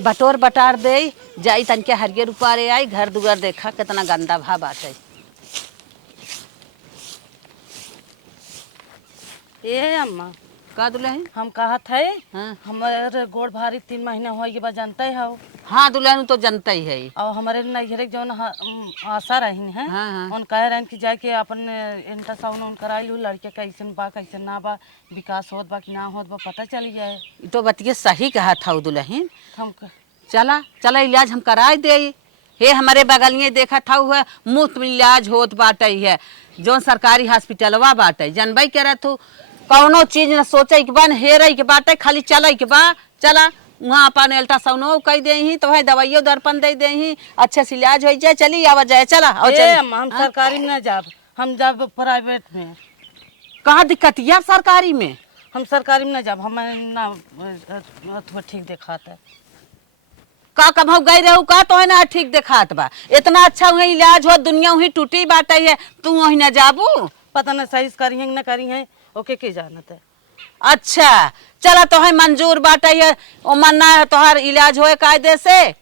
बटोर बटार दे जाई तनके हरियर ऊपर आई घर दुआर देखा कितना गंदा भा बाटे। ए अम्मा का दुल्हन? हम कहत है हाँ हमारे गोड़ भारी 3 महीना हो गए जानते हो। हाँ दुल्हन तो जनता ही है। और हमारे नैहरे जौन आशा रही है हाँ उन कह रहे कि जाके अपन अल्ट्रासाउंड उन कराई लू लड़के कैसन बा कैसन ना बा विकास होत बा कि ना होत बा पता चल गया है। तो बतिये सही कहा था दुल्हन। हम चला चला इलाज हम कराए दे। हे हमारे बगल में देखा था हुआ मुफ्त में इलाज होत बाटे है जो सरकारी हॉस्पिटलवा बाटे जनबई करे तू कौनो चीज न सोचे के बा न हेरे के बाटे खाली चले के बा। चला वहाँ अपन अल्ट्रासाउंड कह दे ही तो वही दवाइयों दर्पण दे दे ही अच्छे से इलाज हो जाए। चली आवा जाए चला और चली। अम्मा हम सरकारी में न जाब हम जाब प्राइवेट में। कहाँ दिक्कत है सरकारी में? हम सरकारी में न जाब हम ना ठीक दिखाता है। का कभू गई रहू का तो है ना ठीक देखात बा इतना अच्छा हुआ इलाज हो दुनिया वही टूटी बाटे है तू वही ना जाबू। पता न सही करी है न करी है ओके के जानत है। अच्छा चला तो है मंजूर बाटे है ओ मन्ना है तोहर इलाज होए कायदे से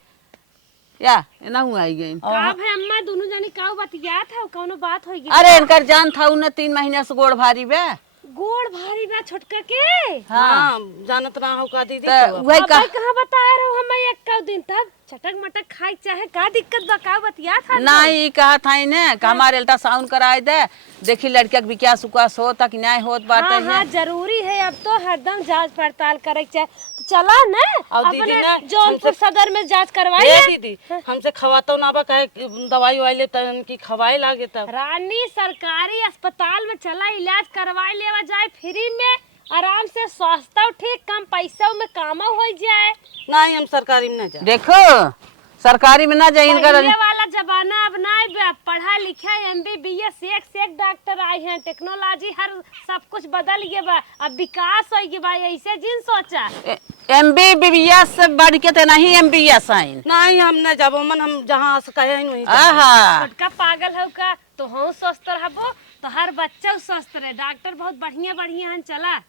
या ना हुआ आई गई। का भाई अम्मा दोनों जानी का बतिया था कौनो बात होई गई? अरे इनकर जान था उन 3 महीने से गोड़ भारी बे। गोड़ भारी बा छोटका के। हाँ जानत ना हो का दीदी तो वही का कहां बताए रहो हम एक का दिन तक चटक मटक खाई चाहे का दिक्कत बा का बतिया था? नहीं कहा था ने कि हमारे अल्ट्रासाउंड कराए दे देखी लड़किया के विकास उकास होता कि नहीं होत बाटे हाँ, है। हाँ जरूरी है अब तो हरदम जांच पड़ताल करे के चाहे तो चला ना और दीदी ना जौनपुर सदर में जांच करवाई ए दीदी हमसे खवातो ना बा कहे दवाई वाई ले तन की खवाए लागे तब। रानी सरकारी अस्पताल में चला इलाज करवाई लेवा जाए फ्री में आराम से स्वास्थ्य ठीक कम पैसा में काम हो जाए। नहीं हम सरकारी में न जा। देखो सरकारी में ना जाए इनकर पहले वाला जमाना अब नहीं बा पढ़ा लिखा MBBS से एक डॉक्टर आए हैं टेक्नोलॉजी हर सब कुछ बदल गया बा अब विकास हो गया बा ऐसे जिन सोचा। MBBS से बढ़ के तो नहीं MBS आइन। नहीं हम न जाबो मन हम जहाँ से कहे नहीं आहा छोटका पागल हो का तो हम स्वस्थ रहबो तो हर बच्चा स्वस्थ रहे डॉक्टर बहुत बढ़िया बढ़िया हैं चला।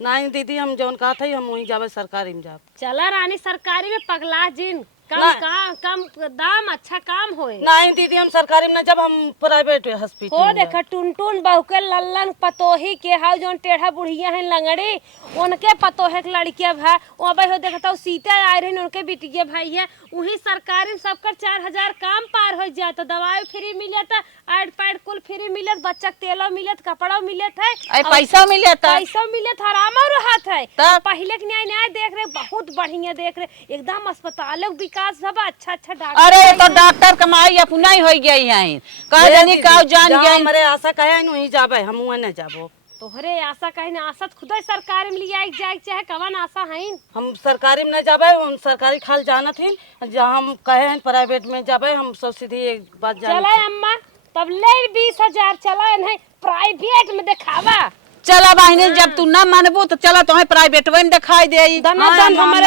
नहीं दीदी हम जौन कहा था हम वहीं जाबे सरकारी में जाब। चला रानी सरकारी में पगला जिन कम दाम अच्छा काम होए। नहीं दीदी हम सरकारी में न जब हम प्राइवेट हॉस्पिटल हो देखा टुनटुन बहू के लल्लन पतोही के हाउ जोन टेढ़ा बुढ़िया है लंगड़ी उनके पतोहे के लड़किया भा वो भाई हो देखा सीता आए रहे उनके बिटिया भाई है वही सरकारी में सबकर 4000 काम पार हो जाए तो दवाई फ्री मिलत एड पैड कुल फ्री मिलत बच्चा तेलो मिलत कपड़ा मिलत है पैसा मिलता पैसा मिलत आराम रहत है। तब पहले के न्याय न्याय देख रहे बहुत बढ़िया देख रहे एकदम अस्पताल विकास सब अच्छा अच्छा डॉक्टर। अरे तो डॉक्टर कमाई अपना ही हो गई है कह जानी का जान गई हमारे आशा कहे नहीं जाबे हम वहीं न जाबो। तोहरे आशा कहीं ना आशा खुद सरकारी में लिया जाए चाहे कवन आशा है हम सरकारी में न जाबे हम सरकारी खाल जानत ही जहाँ हम कहे हैं प्राइवेट में जाबे हम सब सीधी एक बात चला अम्मा तब ले 20,000 चला नहीं प्राइवेट में दिखावा। चला बहनी जब तू ना मानबू तो चला तुम्हें प्राइवेट में दिखाई दे हमारे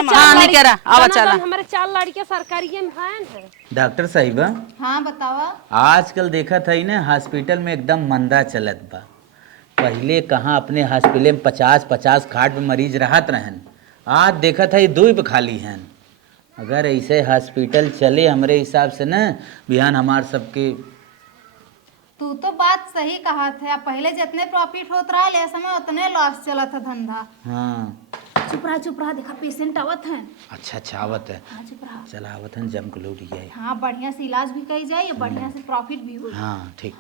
चार लड़के सरकारी में है। डॉक्टर साहिबा हाँ बतावा। आजकल देखा था ना हॉस्पिटल में एकदम मंदा चलत बा। पहले कहाँ अपने हॉस्पिटल में 50-50 खाट पे मरीज रहत रहन आज देखा था ये 2 पे खाली हैं। अगर ऐसे हॉस्पिटल चले हमारे हिसाब से न बिहान हमार सबके। तू तो बात सही कहा था पहले जितने प्रॉफिट होत रहा ले समय उतने लॉस चला था धंधा। हाँ चुप रहा देखा पेशेंट आवत है। अच्छा आवत है। हाँ चुप रहा चला आवत है जम के लौट जाए। हाँ बढ़िया से इलाज भी कही जाए बढ़िया से प्रॉफिट भी हो। हाँ ठीक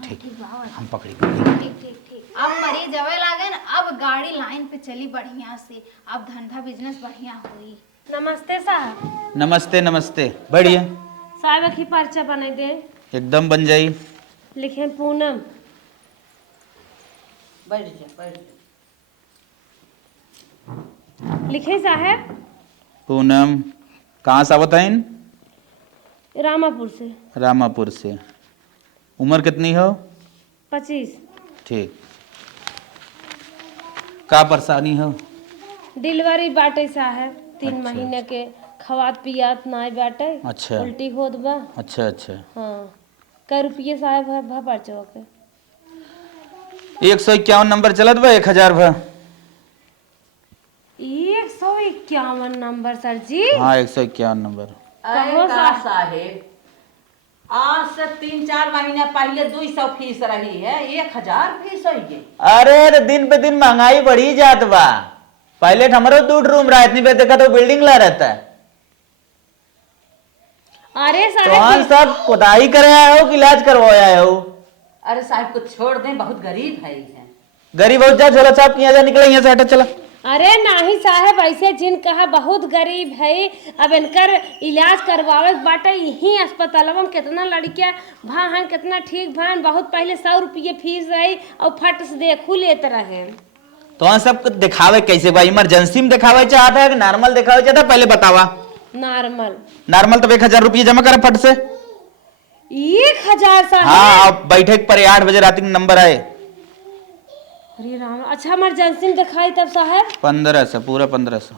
हम पकड़ी ठीक अब मरीज जवे लागे न अब गाड़ी लाइन पे चली बढ़िया से अब धंधा बिजनेस बढ़िया हुई। नमस्ते साहब। नमस्ते नमस्ते बढ़िया साहब की पर्चा बना दे एकदम बन जाई। लिखे पूनम लिखे साहब। पूनम कहाँ से आवत है? रामापुर से। रामापुर से। उम्र कितनी हो? 25। ठीक का परेशानी हो? डिलीवरी बाटे साहब 3 महीने के खवात पियात नाई बाटे। अच्छा उल्टी होत बा। अच्छा हाँ कै रुपये साहब है भा पर्चा के 151 नंबर चलत बा 1000 भा। 151 नंबर सर जी। हाँ 151 नंबर। कहो साहेब, आज से 3-4 महीने पहले 200 फीस रही है, 1000 फीस हुई है। अरे तो दिन पे दिन महंगाई बढ़ी जात बा। पहले हमारो 2 रूम रहा, इतनी पे देखा तो बिल्डिंग ला रहता है। अरे तो साहब हम सब खुदाई करे आए हो कि इलाज करवाया हो? अरे साहब को छोड़ दें, बहुत गरीब है ये। गरीब हो जा, झोला छाप किया जा, निकले यहाँ से, हटा चला। अरे नहीं साहब, ऐसे जिन कहा बहुत गरीब है, अब इनकर इलाज करवावे बाटे यही अस्पतालवा में। कितना लड़कियां भान, कितना ठीक भान, बहुत पहले 100 रुपये फीस रही और फट से देखू लेते रहे। तो हम सबको दिखावे कैसे भाई? इमरजेंसी में दिखावे चाहता है कि नॉर्मल दिखावे चाहता है? पहले बतावा। नॉर्मल। नॉर्मल तो 1000 रुपये जमा करा फट से। 1000 साहब? हाँ, अब बैठक पर 8 बजे रात को नंबर आए। अरे राम, अच्छा इमरजेंसी में दिखाई तब साहब? 1500, पूरा 1500।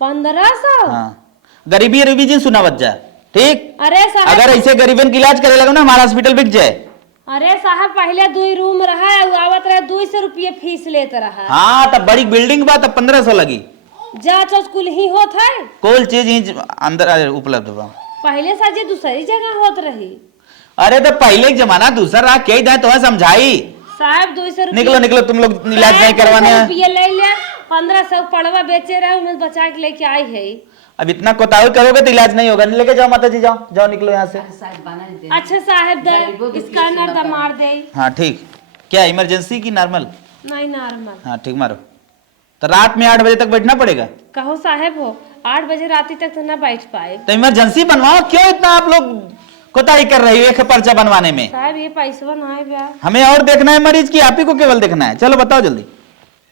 1500? हाँ, गरीबी गरीबी जी सुना बच्चा, ठीक? अरे साहब, अगर ऐसे गरीबन की इलाज करे लगे ना, हमारा हॉस्पिटल बिक जाए। अरे साहब पहले 2 रूम रहा, आवत रहे 200 रुपये फीस लेते रहा। हाँ, तब बड़ी बिल्डिंग बा, तब 1500 लगी। जांच कुल ही होत है, कोई चीज ही अंदर उपलब्ध बा। पहले साजी दूसरी जगह होत रही। अरे तो पहले एक जमाना दूसरा रहा, क्या ही तुम्हें समझाई। साहब 200 रुपये। निकलो निकलो, तुम लोग इलाज नहीं करवाने हैं। रुपये ले लिया, 1500 पड़वा बेचे रहे, उन्हें बचा के लेके आई है। अब इतना कोताही करोगे तो इलाज नहीं होगा। लेके जाओ माता जी, जाओ जाओ, निकलो यहाँ से। साहब बना दे। अच्छा साहब स्कैनर दा मार दे। हाँ ठीक। क्या इमरजेंसी की नॉर्मल? नहीं नॉर्मल। हाँ ठीक, मारो। तो रात में 8 बजे तक बैठना पड़ेगा? कहो साहब हो 8 बजे रात तक तो ना बैठ पाए। तो इमरजेंसी बनवाओ, क्यों इतना आप लोग कोताही कर रही हो एक पर्चा बनवाने में? साहब ये पैसा ना है ब्याह। हमें और देखना है मरीज की, आप ही को केवल देखना है? चलो बताओ जल्दी।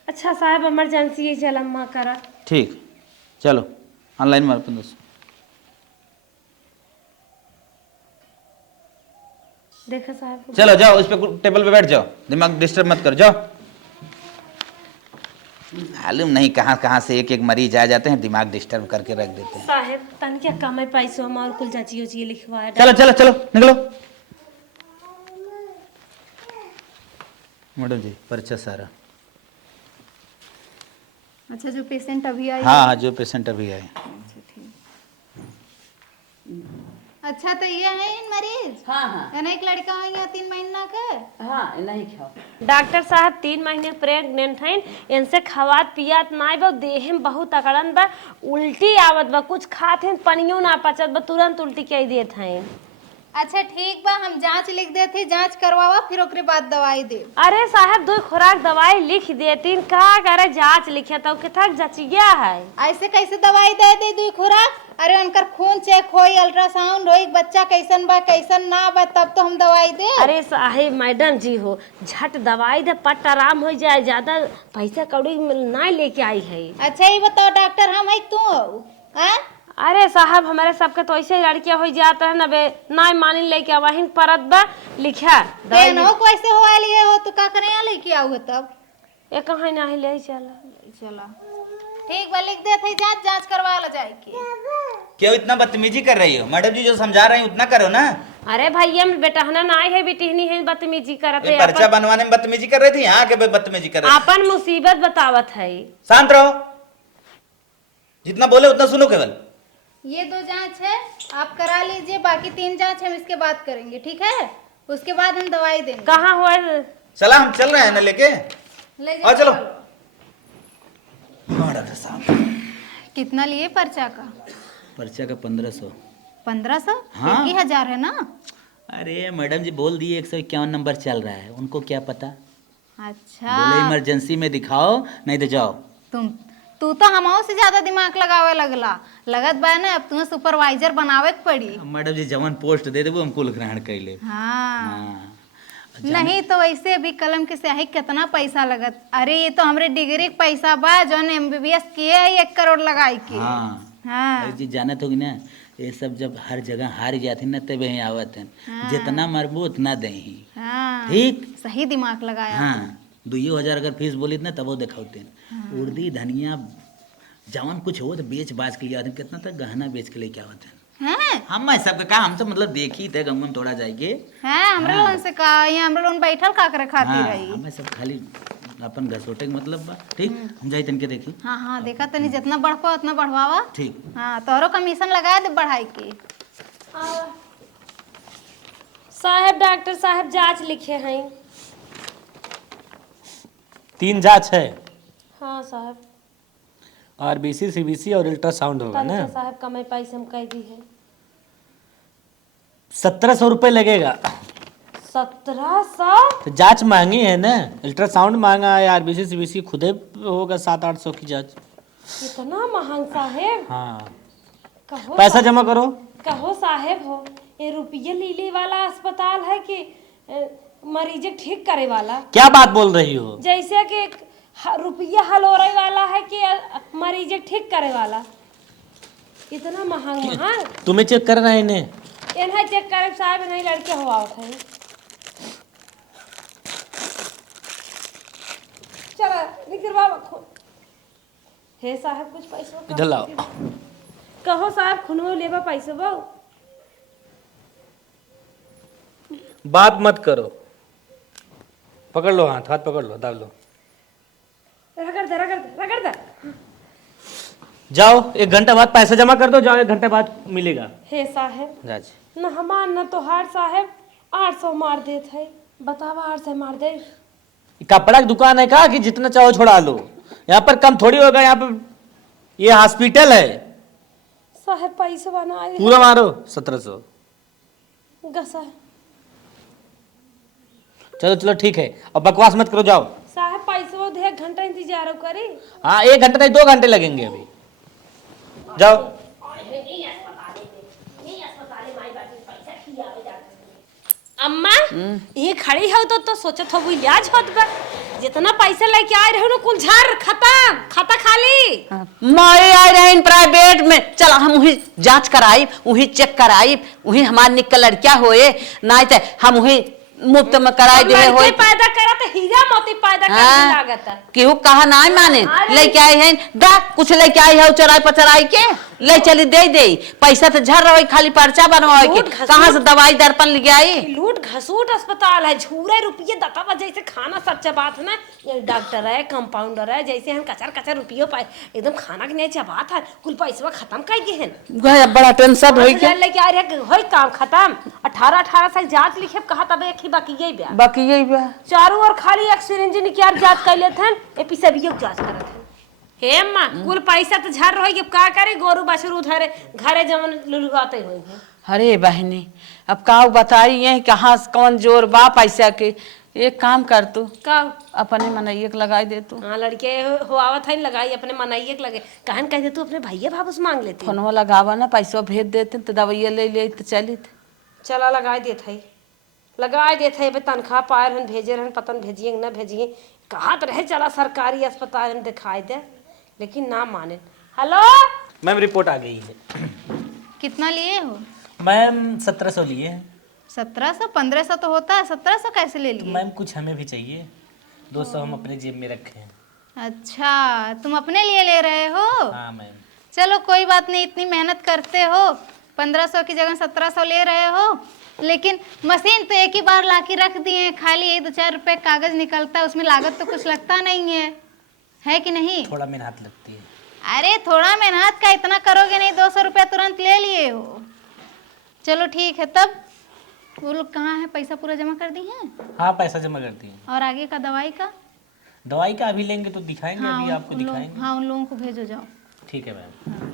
अच्छा साहब इमरजेंसी है, चल अम्मा करा। ठीक, चलो ऑनलाइन मारो 1500। देखो साहब। चलो जाओ, उस पे टेबल पे बैठ जाओ, दिमाग डिस्टर्ब मत कर, जाओ। मालूम नहीं कहाँ कहाँ से एक एक मरीज आ जाते हैं, दिमाग डिस्टर्ब करके रख देते हैं। साहब तन क्या कम है पैसों हम, और कुल जांची उची लिखवाया। चलो चलो चलो निकलो। मैडम जी पर्चा सारा। अच्छा, जो पेशेंट अभी आए? हाँ हाँ, जो पेशेंट अभी आए। अच्छा, तो ये है इन मरीज? हाँ हाँ यानी एक लड़का हो गया 3 महीना का? हाँ, नहीं खाओ। डॉक्टर साहब 3 महीने प्रेग्नेंट हैं, इनसे खवात पियात ना बा, देह में बहुत अकड़न बा, उल्टी आवत बा, कुछ खात हैं पनियो ना पचत बा, तुरंत उल्टी कह देत हैं। अच्छा ठीक बा, हम जांच लिख देते, जांच करवावा, फिर ओकरे बाद दवाई दे। अरे साहब 2 खुराक दवाई लिख देतीन, का करे जांच लिखे तो कितना जचिया है। ऐसे कैसे दवाई दे दे 2 खुराक? अरे उनकर खून चेक होई, अल्ट्रासाउंड होई, बच्चा कैसन बा कैसन ना बा, तब तो हम दवाई दे। अरे साहेब मैडम जी हो, झट दवाई दे, पट आराम हो जाए, ज्यादा पैसा कौड़ी ना लेके आई है। अच्छा ये बताओ डॉक्टर, हम है तू हो? हाँ? अरे साहब हमारे सबके तो ऐसे ही लड़कियां हो जाता है ना बे, ना मानी लेके वहीं परत बा लिखा तेनो को ऐसे हो लिए हो तो का करे यहाँ लेके आओ तब? ये कहीं नहीं ले चला। चलो ठीक बा, लिख देते, जांच जांच करवा लो जाए के। क्यों इतना बदतमीजी कर रही हो? मैडम जी जो समझा रहे हैं उतना करो ना। अरे भैया बेटा ना है, बेटी है, बदतमीजी करते ये पर्चा बनवाने में बदतमीजी कर रही थी, यहाँ के बदतमीजी कर रही थी। अपन मुसीबत बतावत है। शांत रहो, जितना बोले उतना सुनो केवल। ये 2 जांच है, आप करा लीजिए, बाकी 3 जांच हम इसके बाद करेंगे, ठीक है? उसके बाद हम दवाई देंगे। कहाँ हुआ? चला हम चल रहे हैं ना लेके। ले आओ चलो। चलो। हाँ डॉक्टर साहब। कितना लिए पर्चा का? पर्चा का 1500। 1500? हाँ। 1000 है ना? अरे मैडम जी बोल दिए 151 नंबर चल रहा है, उनको क्या पता? अच्छा बोले इमरजेंसी में दिखाओ, नहीं तो जाओ। तू तो हमाओ से ज्यादा दिमाग लगावे लगला, लगत बा ना अब तुम्हें सुपरवाइजर बनावे के पड़ी। मैडम जी जवन पोस्ट दे देबो हम कुल ग्रहण कर ले। हाँ। नहीं तो वैसे भी कलम के स्याही कितना पैसा लगत? अरे ये तो हमरे डिग्री के पैसा बा, जो MBBS किए 1 करोड़ लगाई के। हाँ हाँ। जी जानत होगी ना, ये सब जब हर जगह हार जाती ना तब यहीं आवत है। हाँ। जितना मरबो उतना दही। हाँ। ठीक, सही दिमाग लगाया। हाँ 2000 अगर फीस बोली ना तब वो दिखाते हैं। उर्दी धनिया जवन कुछ हो तो बेच बाज के लिए आते हैं, कितना तक गहना बेच के लेके आवत है। हैं? हम सबका काम, हम तो मतलब देखी थे गंगम थोड़ा जाएंगे। हैं हमरे लोगन से का, यहाँ हमरे लोगन बैठल का करे खातिर हाँ, रही। हमें सब खाली अपन घसोटे के मतलब बा। ठीक, हम जाई तनके देखी। हाँ हाँ देखा तनी जितना बढ़ पाओ उतना बढ़वावा। ठीक। हाँ तोहरो कमीशन लगा दे बढ़ाई के। साहब डॉक्टर साहब जांच लिखे हैं। 3 जांच है, हाँ साहब। आरबीसी, सीबीसी और अल्ट्रासाउंड होगा ना। तनिक साहब कमाई पैसे हम कह दी है। 1700 रुपये लगेगा। 1700? तो जांच महंगी है ना, अल्ट्रासाउंड महंगा है, आरबीसी सीबीसी खुदे होगा 700-800 की जांच। इतना महंग साहेब? हाँ, कहो पैसा जमा करो। कहो साहेब हो, ये रुपये लीली वाला अस्पताल है कि मरीज ठीक करे वाला? क्या बात बोल रही हो? जैसे कि रुपया हलोरे वाला है कि मरीज ठीक करे वाला? इतना महंग तुम्हें चेक करना है इन्हें? इन्हें चेक करे साहब, नहीं लड़के हो आवत है। चला निकर बाबा। हे साहब कुछ पैसा इधर लाओ। कहो साहब खुनवो लेबा पैसे बो। बात मत करो, पकड़ लो, हाथ हाथ पकड़ लो, दाब लो। रगड़ दे रगड़ दे रगड़ दे। जाओ, 1 घंटा बाद पैसा जमा कर दो, जाओ 1 घंटे बाद मिलेगा। हे साहब जाज न हमार न तो हार साहब 800 मार देत है। बतावा 800 मार दे। कपड़ा की दुकान है का कि जितना चाहो छोड़ा लो? यहाँ पर कम थोड़ी होगा, यहाँ पर ये हॉस्पिटल है। साहब पैसे बना पूरा मारो 1700। गसा चलो चलो ठीक है, अब बकवास मत करो, जाओ। साहब पैसे वो दे, 1 घंटा इंतजार करी। हाँ 1 घंटा नहीं 2 घंटे लगेंगे अभी, जाओ। अम्मा ये खड़ी हो तो सोचत हो इलाज होत बा। जितना पैसा लेके आए रहे ना कुल झाड़ खत्म, खाता खाली। मारे आए रहे प्राइवेट में, चल हम वही जांच कराई, वही चेक कराई, वही हमार निकल लड़किया होए, ना तो हम वही मुफ्त में कराई दे होए। पैदा करा तो हीरा मोती पैदा करने लागत है। केहू कहा ना माने, लेके आए हैं दा कुछ लेके आई है चराई पचराई के ले चली दे पैसा तो झर रही, खाली पर्चा बनवाए के, कहाँ से दवाई दर्पण ले आई? लूट घसूट अस्पताल है, झूरे रुपये दता बजे जैसे खाना सच्चा बात है ना। ये डॉक्टर है, कंपाउंडर है, जैसे हम कचर रुपये पाए एकदम खाना के नहीं बात है, कुल पैसा खत्म कर गए हैं। बड़ा टेंशन होई के लेके आ रहे होई काम खत्म। 18 साल जांच लिखे कहा तब एक ही बाकी यही ब्याह बाकी यही बा। चारों ओर खाली एक सिरिंज निकाल जांच कर लेते हैं, ए पीछे भी जांच करत हैं। हे अम्मा कुल पैसा तो झर रही कि का करे, गोरू बछरू उधारे घरे जमन लुलगाते हुए हैं। अरे बहनी अब का बताई ये कहाँ कौन जोर बा पैसा के? एक काम कर तू का अपने मनैया के लगाई दे तू। हाँ लड़के हो आवत है लगाई अपने मनैया के लगे, कहन कह दे तू अपने भैया भाव से मांग लेती। फोनवा लगावा ना, पैसा भेज देते तो दवाइया ले ले तो चली। चला लगाई देते है, लगाई देते है। तनख्वाह पाए रहन भेजे रहन, पतन भेजिए न भेजिए, कहा तो रहे चला सरकारी अस्पताल में दिखाई दे, लेकिन ना माने। हेलो मैम रिपोर्ट आ गई है। कितना लिए हो? मैम 1700 लिए हैं। 1700? 1500 तो होता है, 1700 कैसे ले लिए? मैम कुछ हमें भी चाहिए, 200 हम अपने जेब में रखे हैं। अच्छा तुम अपने लिए ले रहे हो? हाँ मैम। चलो कोई बात नहीं, इतनी मेहनत करते हो, 1500 की जगह 1700 ले रहे हो, लेकिन मशीन तो एक ही बार लाके रख दिए, खाली 1-2-4 रुपए कागज निकलता है, उसमें लागत तो कुछ लगता नहीं है कि नहीं? थोड़ा मेहनत लगती है। अरे थोड़ा मेहनत का इतना करोगे नहीं, 200 रुपया तुरंत ले लिए हो। चलो ठीक है, तब वो लोग कहाँ है? पैसा पूरा जमा कर दी है? हाँ पैसा जमा करती हैं। और आगे का दवाई का? दवाई का अभी लेंगे तो दिखाएंगे, अभी आपको दिखाएंगे। हाँ उन लोगों को भेजो जाओ। ठीक है मैम।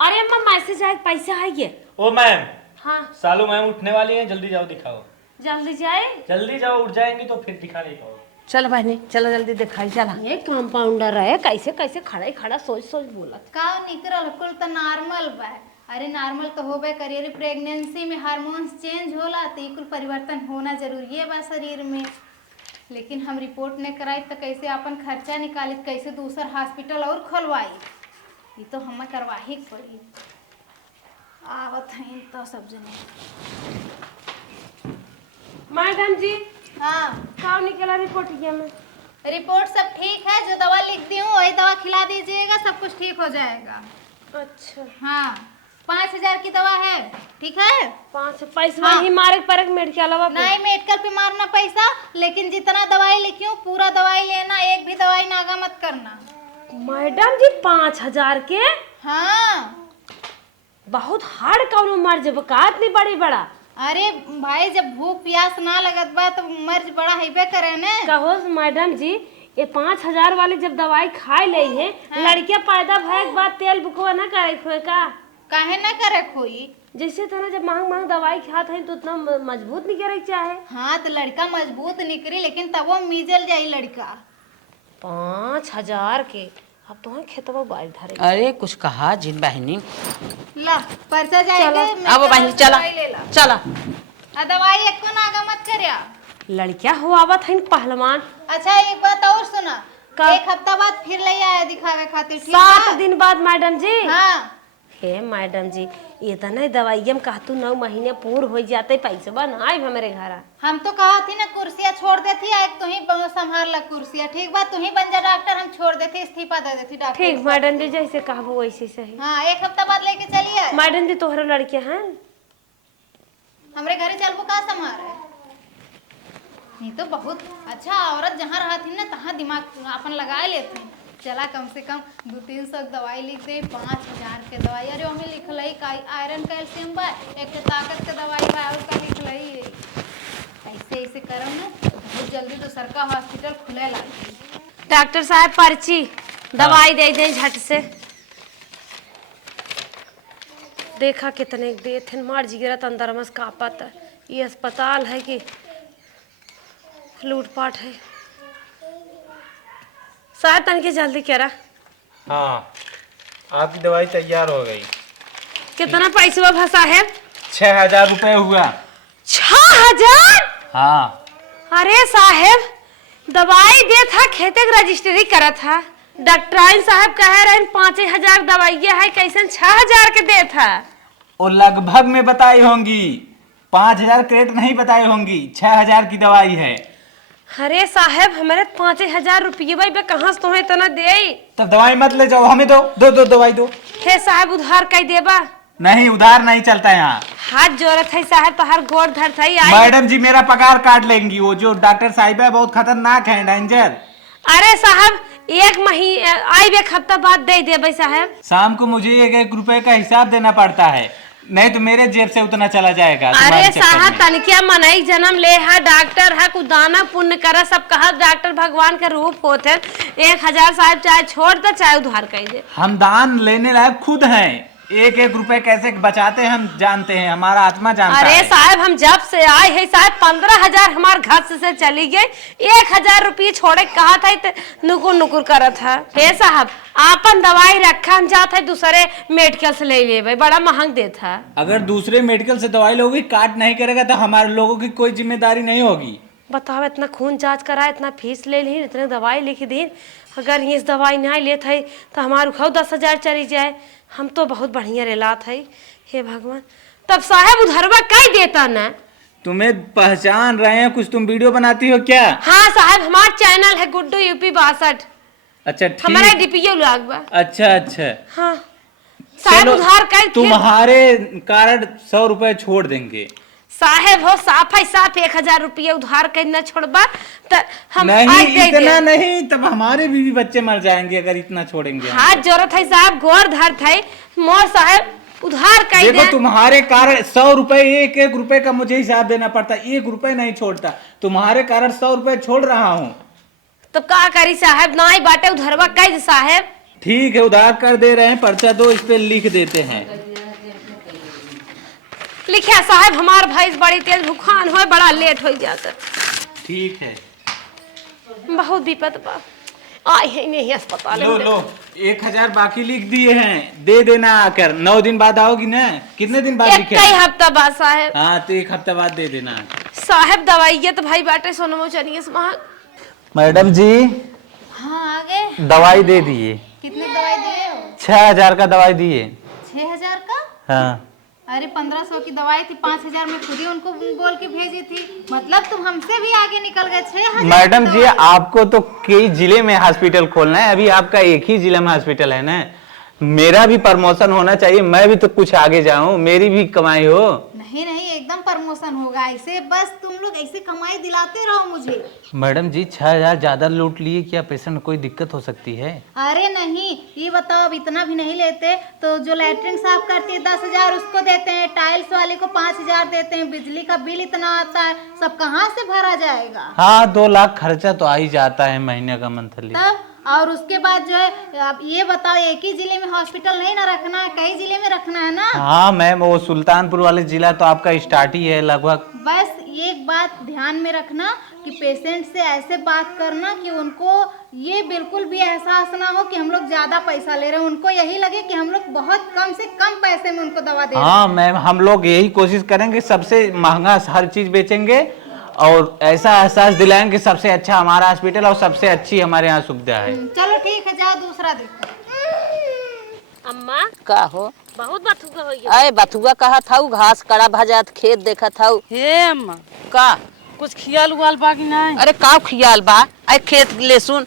अरे अम्मा मैसेज आए, पैसा है ये। ओ मैम, हाँ सालू मैम उठने वाली हैं, जल्दी जाओ दिखाओ। जल्दी जाए। जल्दी जाओ, उठ जाएंगी तो फिर दिखा नहीं पाओ। चल बहनी चलो जल्दी दिखाई चला। ये कंपाउंडर है, कैसे कैसे खड़ा सोच बोला का निकल कुल तो नॉर्मल बा। अरे नॉर्मल तो होबे करी, अरे प्रेगनेंसी में हार्मोन्स चेंज होला तो कुल परिवर्तन होना जरूरी है बा शरीर में। लेकिन हम रिपोर्ट नहीं कराई तो कैसे अपन खर्चा निकाली, कैसे दूसरा हॉस्पिटल और खोलवाई? ये तो हमें करवा ही पड़ी। आवत हैं तो सब जने। मैडम जी हाँ का निकला रिपोर्ट ये में? रिपोर्ट सब ठीक है, जो दवा लिख दी हूँ वही दवा खिला दीजिएगा, सब कुछ ठीक हो जाएगा। अच्छा हाँ 5000 की दवा है, ठीक है? 5 पैसा ही मारे परक मेडिकल नहीं मेडिकल पे मारना पैसा, लेकिन जितना दवाई लिखी हूँ पूरा दवाई लेना, एक भी दवाई नागा मत करना। मैडम जी 5000 के? हाँ बहुत हार्ड कौन मर्ज बका इतनी बड़ी बड़ा? अरे भाई जब भूख प्यास ना लगत बा तो मर्ज बड़ा हेबे करे ने। कहो मैडम जी ये 5000 वाली जब दवाई खाए ले है, लड़कियां पैदा भय के बाद तेल बुकवा ना करे खोए का? काहे ना करे कोई? जैसे तरह जब मांग दवाई खाते हैं तो उतना मजबूत नहीं करे चाहे। हाँ तो लड़का मजबूत निकली, लेकिन तब वो मिजल जाई लड़का। 5000 के अब तो खेतवा बाल धरे। अरे कुछ कहा जिन बहनी। ला परसा जाएगा, अब बहनी चला चला। दवाई एक को नागा मत करया। लड़किया हो आवत है पहलवान। अच्छा एक बात और सुना, का? 1 हफ्ता बाद फिर ले आया दिखावे खातिर, ठीक 7 है? दिन बाद मैडम जी। हाँ हे मैडम जी ये तो नहीं दवाई में कहतू 9 महीने पूर हो जाते पैसे बन आए हमारे घर। हम तो कहा थी ना कुर्सियाँ छोड़ देती, एक तू ही संभाल ला कुर्सियाँ, ठीक बात? तू ही बन जा डॉक्टर, हम छोड़ देती, इस्तीफा दे देती डॉक्टर। ठीक मैडम जी जैसे कहबो वैसे सही। हाँ 1 हफ्ता बाद लेके चलिए। मैडम जी तोहरा लड़कियां हैं हमरे घरे चलबो का संभाल है? नहीं तो बहुत अच्छा औरत जहाँ रहती ना तहाँ दिमाग अपन लगा लेते। चला कम से कम 200-300 दवाई लिख दे, 5000 के दवाई। अरे हमें लिख ली का आयरन कैल्शियम बा, एक ताकत के दवाई बा और का लिख ली। ऐसे ऐसे करम ना बहुत जल्दी तो सरकार हॉस्पिटल खुले लागी। डॉक्टर साहब पर्ची दवाई दे दें झट से। देखा कितने देते मार जिगरत अंदर मस कापत। ये अस्पताल है कि लूटपाट है? शायद तन के जल्दी कह रहा। हाँ आपकी दवाई तैयार हो गई। कितना पैसा भा साहेब? 6000 रुपए हुआ। 6000? हाँ। अरे साहेब दवाई दे था खेते की रजिस्ट्री करा था, डॉक्टर साहब कह रहे 5000 दवाइयाँ है, कैसे 6000 के दे था? और लगभग में बताई होंगी, 5000 क्रेट नहीं बताई होंगी, 6000 की दवाई है। अरे साहेब हमारे 5000 रुपये भाई कहाँ से तुम्हें इतना दे? तब दवाई मत ले जाओ, हमें दो दवाई दो। हे साहब उधार कई देबा? नहीं उधार नहीं चलता यहाँ। हाथ जोड़त है साहब तो हर गोड़ धर था। मैडम जी मेरा पगार काट लेंगी, वो जो डॉक्टर साहिब है बहुत खतरनाक है, डेंजर। अरे साहब 1 महीने आई 1 हफ्ता बाद दे देबे साहब। शाम को मुझे 1-1 रुपए का हिसाब देना पड़ता है, नहीं तो मेरे जेब से उतना चला जाएगा। अरे साहब तनिकिया मनई जन्म ले है, डॉक्टर है, कुछ दाना पुण्य करा, सब कहा डॉक्टर भगवान के रूप होते। 1000 साहब चाहे छोड़ दे चाहे उधार कर दे। हम दान लेने लायक खुद हैं, 1-1 रुपए कैसे बचाते हैं हम जानते हैं, हमारा आत्मा जानता है। अरे साहब हम जब से आए हैं साहब 15000 हमारे घर से चली गई, 1000 रुपये छोड़े कहा था तो नुकुर नुकुर करा था। हे साहब आपन दवाई रखा, हम जाते है दूसरे मेडिकल से ले ले, बड़ा महंग दे था। अगर दूसरे मेडिकल से दवाई लोगी काट नहीं करेगा तो हमारे लोगों की कोई जिम्मेदारी नहीं होगी। बताओ इतना खून जांच करा, इतना फीस ले ली, इतने दवाई लिख दी, अगर ये दवाई नहीं लेते है तो हमारे खाओ 10,000 चली जाए। हम तो बहुत बढ़िया रेलात है। हे भगवान तब साहब उधरवा कई देता ना? तुम्हें पहचान रहे हैं कुछ, तुम वीडियो बनाती हो क्या? हाँ साहब हमारा चैनल है गुड्डू यूपी 62। अच्छा ठीक। हमारा डीपीओ लाग बा। अच्छा अच्छा हाँ साहब उधार कई तुम्हारे कारण 100 रुपए छोड़ देंगे। साहेब हो साफ है साफ 1000 रुपये उधार करना छोड़बा तो हम नहीं इतना नहीं, तब हमारे बीवी बच्चे मर जाएंगे अगर इतना छोड़ेंगे। हाथ जोड़त है साहब गोर धर थे मोर साहब उधार कर दे। देखो तुम्हारे कारण 100 रुपए 1-1 रुपए का मुझे हिसाब देना पड़ता, 1 रुपए नहीं छोड़ता, तुम्हारे कारण 100 रुपए छोड़ रहा हूँ। तो क्या करी साहब ना ही बाटे उधरवा कह साहब। ठीक है उधार कर दे रहे हैं, पर्चा दो इस पे लिख देते हैं। लिखिया साहब हमार भैंस बड़ी तेज भूखान हो, बड़ा लेट हो जाता। ठीक है बहुत विपत बा आए है नहीं अस्पताल। लो 1000 बाकी लिख दिए हैं, दे देना आकर। 9 दिन बाद आओगी ना? कितने दिन बाद लिखे? 1 हफ्ता बाद साहब। हाँ तो 1 हफ्ता बाद दे देना साहब। दवाई तो भाई बाटे सोनमो चनिए महंग। मैडम जी हाँ आगे दवाई दे दिए। कितने दवाई दिए हो? 6000 का दवाई दिए। 6000 का? हाँ अरे 1500 की दवाई थी, 5000 में खुद ही उनको बोल के भेजी थी। मतलब तुम हमसे भी आगे निकल गए। 6000 मैडम जी आपको तो कई जिले में हॉस्पिटल खोलना है, अभी आपका एक ही जिले में हॉस्पिटल है ना, मेरा भी प्रमोशन होना चाहिए, मैं भी तो कुछ आगे जाऊं, मेरी भी कमाई हो। नहीं नहीं, एकदम प्रमोशन होगा। ऐसे बस तुम लोग ऐसे कमाई दिलाते रहो मुझे। मैडम जी 6,000 ज्यादा लूट लिए, क्या पेशेंट को कोई दिक्कत हो सकती है? अरे नहीं, ये बताओ, अब इतना भी नहीं लेते तो जो लैट्रिन साफ करती है 10,000 उसको देते हैं, टाइल्स वाले को 5,000 देते हैं, बिजली का बिल इतना आता है, सब कहाँ से भरा जाएगा? हाँ 2 लाख खर्चा तो आ ही जाता है महीने का, मंथली। तब और उसके बाद जो है, अब ये बताओ, एक ही जिले में हॉस्पिटल नहीं ना रखना है, कई जिले में रखना है ना। हाँ मैम, वो सुल्तानपुर वाले जिला तो आपका स्टार्ट ही है लगभग। बस एक बात ध्यान में रखना कि पेशेंट से ऐसे बात करना कि उनको ये बिल्कुल भी एहसास ना हो कि हम लोग ज्यादा पैसा ले रहे हैं, उनको यही लगे कि हम लोग बहुत कम से कम पैसे में उनको दवा दे रहे हैं। हाँ मैम, हम लोग यही कोशिश करेंगे, सबसे महंगा हर चीज बेचेंगे और ऐसा एहसास दिलाएंगे कि सबसे अच्छा हमारा हॉस्पिटल और सबसे अच्छी हमारे यहाँ सुविधा है। चलो ठीक है, जाओ दूसरा देखो। अम्मा का हो? बहुत बथुआ हो गया। अरे बथुआ कहा था, घास कड़ा भजात खेत देखा था। हे अम्मा, का कुछ खियाल उवाल बाकी नहीं? अरे का खियाल बा? अरे खेत लहसुन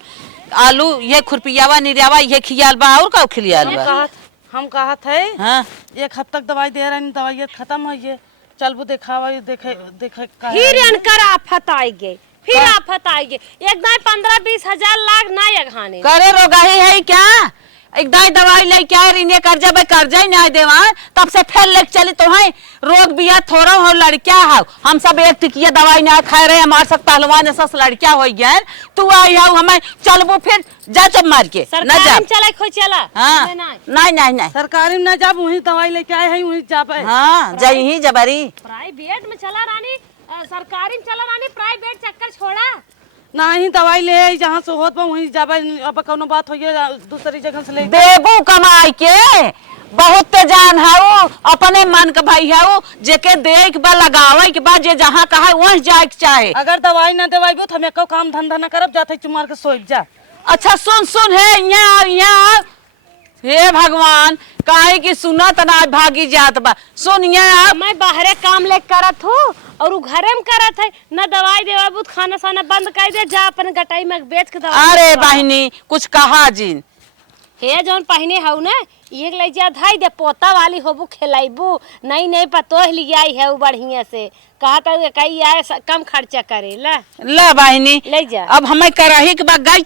आलू ये खुरपियावा निरयावा ये खियाल बा, और का खियाल बा? हम कहा थे हाँ 1 हफ्ता तक दवाई दे रहे हैं, दवाई खत्म है, ये चल वो दिखावा, देखे देखे फिर अनकर आफत आई गई, फिर आफत आई गई। एकदम 15-20 हजार लाख ना यघाने करे रोगाही है क्या? एकदम दवाई ले क्या रीने कर्जा भाई कर्जा ही नहीं देवा, तब से फिर लेके चली तो है रोग बिया थोड़ा हो लड़किया हो, हम सब एक टिकिया दवाई ना खाए रहे, हमारे सब पहलवान सस लड़किया हो गया, तू आई हो हमें चलबो फिर जा चप मार के न जा चला खो चला। हाँ नहीं नहीं नहीं सरकारी में न जा, वही दवाई लेके आए हैं, वही जाबे। हाँ जाई ही जबरी। प्राइवेट में चला रानी, सरकारी में चला रानी, प्राइवेट चक्कर छोड़ा। ना ही दवाई ले आई, जहाँ से होत बा वहीं जाबे, अब कोनो बात हो दूसरी जगह से ले देबू कमाई के बहुत ते जान है, अपने मन के भाई है, जेके देख बा लगावे के बाद जे जहाँ कहा वहीं जाए के चाहे। अगर दवाई ना दवाई तो हमें को काम धंधा न करब, जाते चुमार के सोच जा। अच्छा सुन सुन है यहाँ हे भगवान, काहे की सुनत ना भागी जात बा। सुन यहाँ मैं बाहरे काम ले करत हूँ और उ घरे में करत है, न दवाई देवा बुत खाना साना बंद कर दे, जा अपन गटाई में बेच के दवा। अरे बहनी कुछ कहा जिन हे जौन पहिने हऊ ना, ये ले जा धाई दे, पोता वाली होबू खिलाइबू, नहीं नहीं पतोह लियाई है बढ़िया से, कहा था कई आए कम खर्चा करे ला ले बहनी ले जा। अब हमें कराही के बाद गई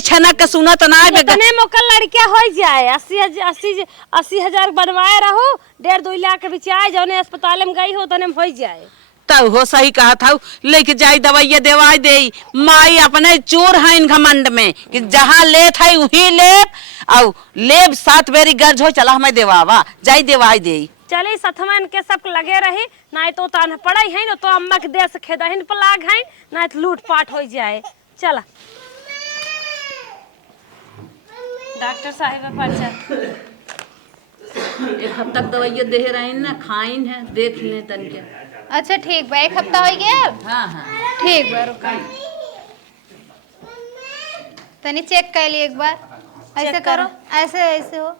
छनक के सुनत ना इतने मोकल लड़किया हो जाए, 80 हजार बनवाए रहो, 1.5-2 लाख के बिचाए, जौने अस्पताल में गई हो तने में हो जाए। तब हो सही कहा था, लेके जाई दवाई देवाई दे, माई अपने चोर है इन घमंड में कि जहाँ ले था वही लेब, और लेब 7 बेरी गर्ज हो चला हमें देवावा जाई देवाई दे। चले सथमन के सब लगे रही, ना तो तान पड़ाई है, ना तो अम्मा के देश खेदहिन पलाग है, ना तो लूट पाट हो जाए। चला डॉक्टर साहिब पर्चा 1 हफ्ता तक दवाई दे रही ना, खाइन है, देख ले तन के। अच्छा ठीक बा, 1 हफ्ता हो गया। हाँ हाँ ठीक बा, रुका तनी चेक कर ली एक बार, ऐसे करो, ऐसे ऐसे हो।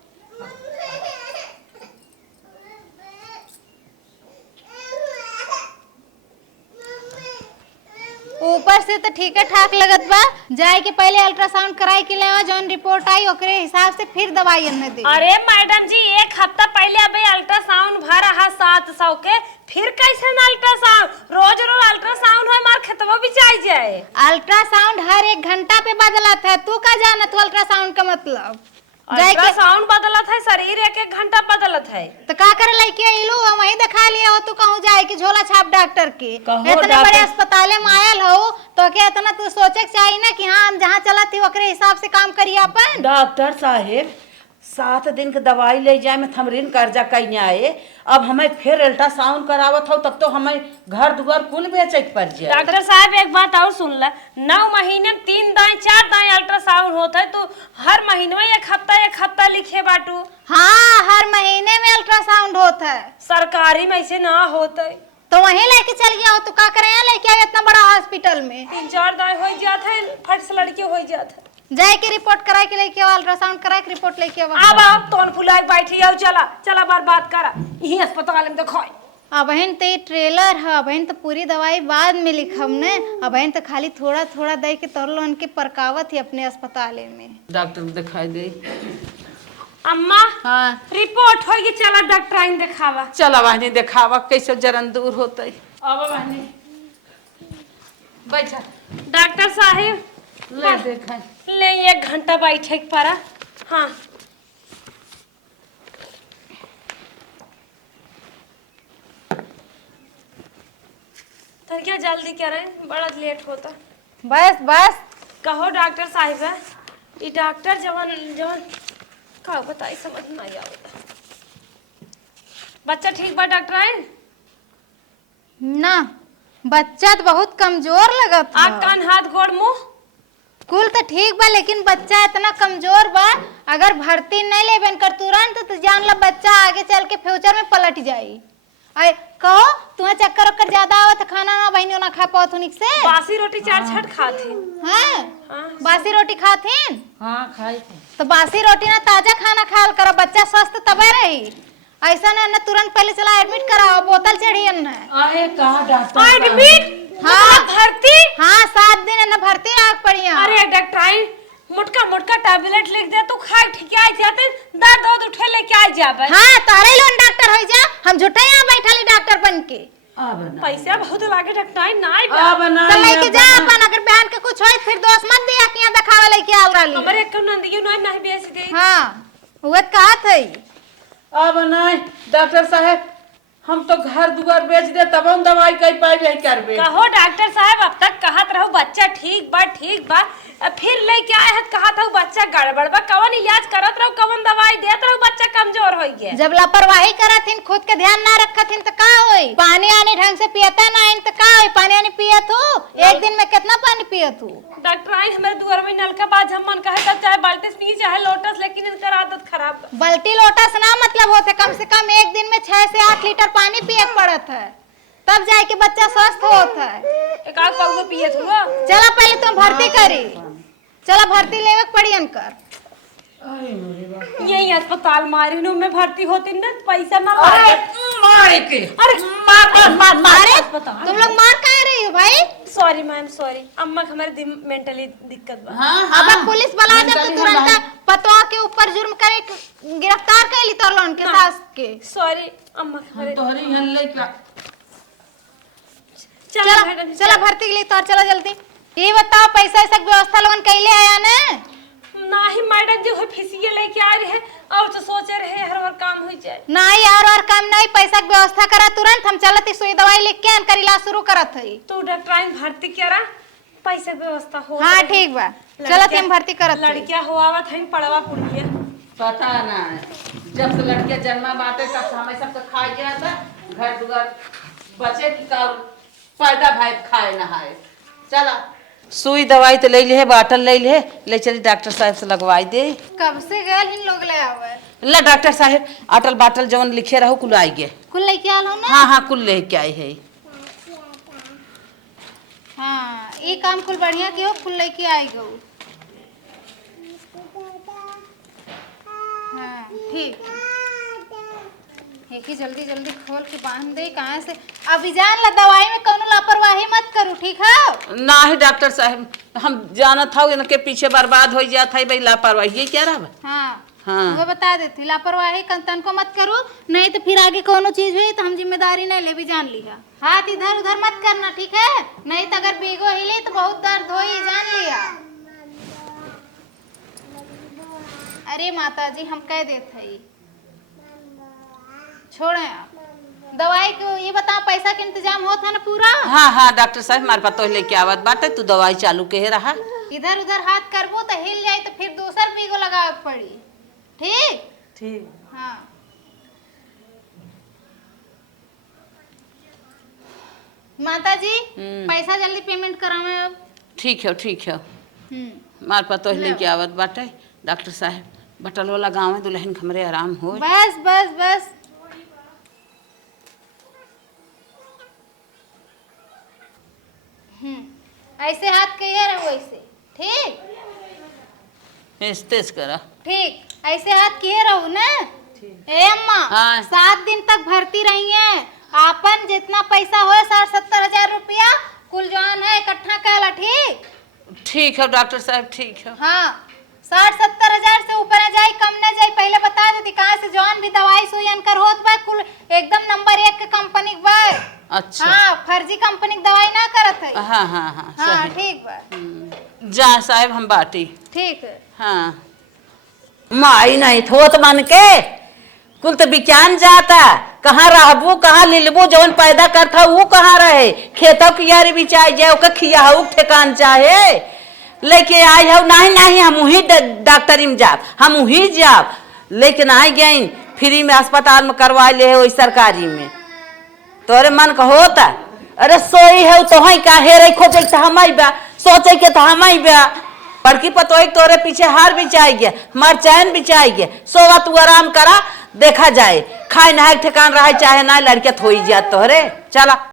ऊपर से तो ठीक है ठाक लगत बा, जाए के पहले अल्ट्रासाउंड कराई के ले जौन रिपोर्ट आई ओकरे हिसाब से फिर दवाई अन्य दे। अरे मैडम जी 1 हफ्ता पहले अभी अल्ट्रासाउंड भरा है 700 के, फिर कैसे न अल्ट्रासाउंड? रोज रोज अल्ट्रासाउंड है, मार खेतवा भी जाए। अल्ट्रासाउंड हर 1 घंटा पे बदलत है, तू का जानत हो अल्ट्रासाउंड का मतलब? अल्ट्रासाउंड बदलत है, शरीर 1-1 घंटा बदलत है। तो का करे लइके आइलू, हम वही दिखा लिया हो, तू कहूं जाए कि झोला छाप डॉक्टर के, इतने बड़े अस्पताल में आयल हो तो के इतना तू सोचे के चाहिए ना कि हाँ हम जहाँ चलत थी ओकरे हिसाब से काम करिए अपन। डॉक्टर साहेब 7 दिन के दवाई ले जाए में थमरीन कर्जा कहीं आए, अब हमें फिर अल्ट्रासाउंड करावत हो, तब तो हमें घर दुआर कुल बेचे पड़ जाए। डॉक्टर साहब एक बात और सुन ला, 9 महीने में 3 दाएं 4 दाएं अल्ट्रासाउंड होता है, तो हर महीने में 1 हफ्ता लिखे बाटू। हाँ हर महीने में अल्ट्रासाउंड होता है, सरकारी में ऐसे ना होता है। तो वहीं लेके चल गया हो, तो का करे लेके आए इतना बड़ा हॉस्पिटल में? 3-4 दाएं हो जाता है, फट से लड़के हो जाता है। जाए के रिपोर्ट करा के लेके आओ, अल्ट्रासाउंड करा के रिपोर्ट लेके आओ। अब आप तोन फुला के बैठी आओ, चला बार बात करा, यही अस्पताल में दिखाई। अबहन तो ये ट्रेलर है, अबहन तो पूरी दवाई बाद में लिखम ने, अबहन तो खाली थोड़ा थोड़ा दे के तोर लोन के परकावत ही अपने अस्पताल में। डॉक्टर दिखाई दे अम्मा हाँ रिपोर्ट होगी, चला डॉक्टर आइन दिखावा। चला बहनी दिखावा कैसे जरन दूर होते। अब बहनी बैठा डॉक्टर साहिब ले देखा ले 1 घंटा बैठे के पड़ा। हाँ तो क्या जल्दी करें, बड़ा लेट होता। बस बस कहो डॉक्टर साहिब है, ये डॉक्टर जवन जवन का बताई समझ में नहीं आवता। बच्चा ठीक बा डॉक्टर आइन? ना, बच्चा तो बहुत कमजोर लगत बा। आँख कान हाथ गोड़ मुंह कुल तो ठीक बा, लेकिन बच्चा इतना कमजोर बा, अगर भर्ती नहीं लेबन कर तुरंत तो जान ला बच्चा आगे चल के फ्यूचर में पलट जाई। अरे कहो तुम्हें चक्कर वक्कर ज्यादा आवत, खाना ना बहनी ना खा पाओ तुनिक से? बासी रोटी 4 छट खाती। हैं? हाँ। बासी रोटी खातीन? हाँ खाई थी। तो बासी रोटी ना ताजा खाना खाल करो, बच्चा स्वस्थ तबे रही। ऐसा ना तुरंत पहले चला एडमिट कराओ, बोतल चढ़ी न। अरे कहा डॉक्टर एडमिट? हाँ भर्ती? हाँ 7 दिन न भर्ती राख पड़ी। अरे डॉक्टर आइन मोटका मोटका टैबलेट लिख दे, तू खाए ठीक आ जाते, दर्द दर्द उठे लेके आ जाबे। हाँ तारे लोन डॉक्टर हो जा, हम झूठे यहाँ बैठा ली डॉक्टर बन के। अब ना पैसा बहुत लागे डॉक्टर आइन नाई अब ना तो लेके जा अपन, अगर बहन के कुछ होई फिर दोस्त मत दिया कि यहाँ दिखावे लेके आल रही। हमारे एक नंदियो नाई नहीं बेच दे। हाँ वो कहा थी। अब नहीं डॉक्टर साहब, हम तो घर दुआर बेच दे तब हम दवाई कई पाई नहीं करबे। कहो डॉक्टर साहब, अब तक कहत रहो बच्चा ठीक बा, फिर लेके आए हैं कहत रहो बच्चा गड़बड़ बा, कवन इलाज करत रहो, कवन दवाई देत रहो, बच्चा कमजोर हो गया। जब लापरवाही करथिन, खुद के ध्यान ना रखथिन तो का होई? पानी आनी ढंग से पियता ना इन तो का होई? पानी आनी पियत हो, एक दिन में कितना पानी पियत हो? डॉक्टर आइन हमारे दुआर में नलका बाज हम मन कहे तब चाहे बाल्टी से पी चाहे लोटस, लेकिन इनका आदत खराब बा। बाल्टी लोटा से ना मतलब होते, कम से कम एक दिन में 6 से 8 लीटर पानी पिए पड़त है, तब जाए के बच्चा स्वस्थ होता है। एक आग पग में पिए हुआ। चला पहले तुम भर्ती करी, चला भर्ती लेवे के पड़ी इनकर। यही अस्पताल मारिनो में भर्ती होती ना, पैसा ना अरे मारे के अरे मारे तुम लोग मार कह रही हो भाई? सॉरी मैम सॉरी, अम्मा के हमारे मेंटली दिक्कत बा। हाँ अब पुलिस बुला दे तो तुरंत पतवा के ऊपर जुर्म करे, गिरफ्तार कर ली तो लोन के सास के। सॉरी अम्मा के हमारे तोहरी हल्ले का चला चला भर्ती के लिए तो चला जल्दी। ये बताओ पैसा ऐसा व्यवस्था लोगन कैले आया ना? नाही मैडम जी हो फिसिए लेके आ रहे हैं, और तो सोचे रहे हर बार काम हो जाए। नहीं यार और काम नहीं, पैसा की व्यवस्था करा तुरंत, हम चलत सुई दवाई लिख के अनकर इलाज शुरू करत हई। तो डॉक्टर आइन भर्ती करा, पैसा व्यवस्था हो। हाँ ठीक बा, चलत हम भर्ती करत हई। लड़कियां हो आवत हैं पड़वा पुड़िया। पता ना है, जब से लड़कियां जन्मा बाटे तब से हमें सब तो खाए गया था, घर दुआर बचे की का पैदा भाई खाए नहाए। चला सुई दवाई तो ले ली है, बाटल ले ली है, ले चली डॉक्टर साहब से लगवाई दे। कब से गए इन लोग ले आवे? ला डॉक्टर साहब अटल बाटल जवन लिखे रहो कुल आई गए। कुल लेके आल हो ना? हाँ हाँ कुल लेके आई है। हाँ ये काम कुल बढ़िया कियो, कुल लेके आई गो। हाँ ठीक है कि जल्दी जल्दी खोल के बांध दे। कहाँ से अभी जान ला, दवाई में कोनो लापरवाही मत करू ठीक है? ना ही डॉक्टर साहब, हम जाना था इनके पीछे बर्बाद हो जाता है भाई, लापरवाही ये क्या रहा? हाँ हाँ वो बता देती, लापरवाही तन को मत करो, नहीं तो फिर आगे कोनो चीज हुई तो हम जिम्मेदारी नहीं ले, भी जान लिया। हाथ इधर उधर मत करना ठीक है, नहीं तो अगर बीगो हिले तो बहुत दर्द होई, जान लिया। अरे माता जी हम कह देते हैं, छोड़े आप दवाई को। ये बताओ पैसा के इंतजाम होता ना पूरा? हाँ हाँ डॉक्टर साहब हमारे पास तो लेके आवत बाटे, तू दवाई चालू के रहा। इधर उधर हाथ करबो तो हिल जाए तो फिर दूसर बीगो लगावे पड़ी। ठीक ठीक हाँ माता जी पैसा जल्दी पेमेंट करावे अब। ठीक है हमारे पास तो लेके आवत बाटे। डॉक्टर साहब बटल वाला गाँव है, दुल्हन खमरे आराम हो। बस बस बस ऐसे हाथ कहिए रहो ऐसे, ठीक तेज करा। ठीक ऐसे हाथ किए रहो ना। ए अम्मा हाँ। 7 दिन तक भर्ती रही है, आपन जितना पैसा हो 60-70 रुपया कुल जवान है इकट्ठा कहला। ठीक ठीक है डॉक्टर साहब ठीक है। हाँ 60-70 हजार से ऊपर न जाए, कम न जाए। पहले बता देती कहाँ से जौन भी दवाई सुई अनकर होत बा कुल एकदम नंबर 1 के कंपनी बा। अच्छा हाँ, फर्जी कंपनी की दवाई ना करत है। हाँ हाँ हाँ हाँ सही। ठीक बा। जा साहब हम बाटी। ठीक है। हाँ माई नहीं थोत मन के कुल तो विज्ञान जाता, कहाँ रहबू कहाँ लिलबू, जौन पैदा करता वो कहाँ रहे, खेतों की यारी भी चाहे जाए ओके खियाऊ ठेकान चाहे लेके आई हो। नहीं नहीं हम वही डॉक्टरी में जाब, हम वही जाब, लेकिन आई गई फ्री में अस्पताल में करवा ले वही सरकारी में। तोरे मन का होता अरे सोई है तो ही का हेरे खोजे तो हम बा, सोचे के तो हम बा। बड़की पतोही तोरे पीछे हार भी चाहिए, हमार चैन भी चाहिए, सोवा तू आराम करा, देखा जाए खाए नहाए ठिकान रहे चाहे ना, लड़के थोई जा तोहरे चला।